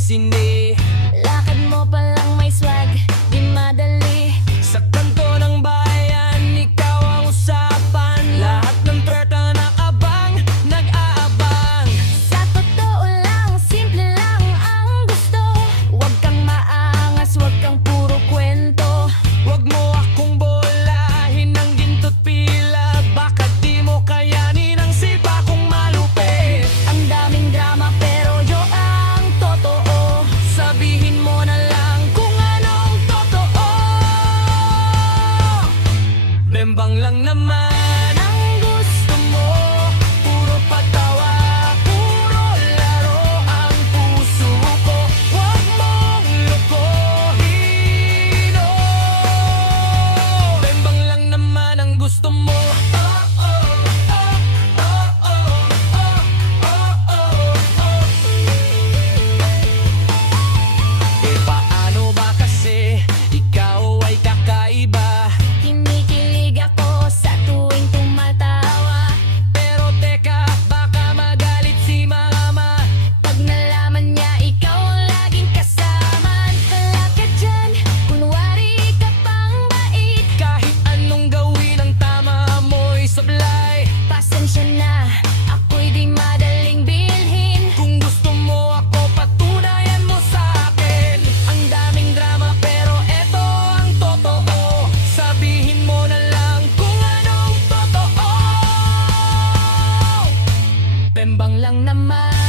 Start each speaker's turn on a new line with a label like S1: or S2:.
S1: sini
S2: lang naman na. Ako'y di madaling bilhin. Kung gusto
S1: mo ako, patunayan mo sa Ang
S2: daming drama pero eto ang totoo.
S1: Sabihin mo na lang kung anong totoo. Bembang lang naman.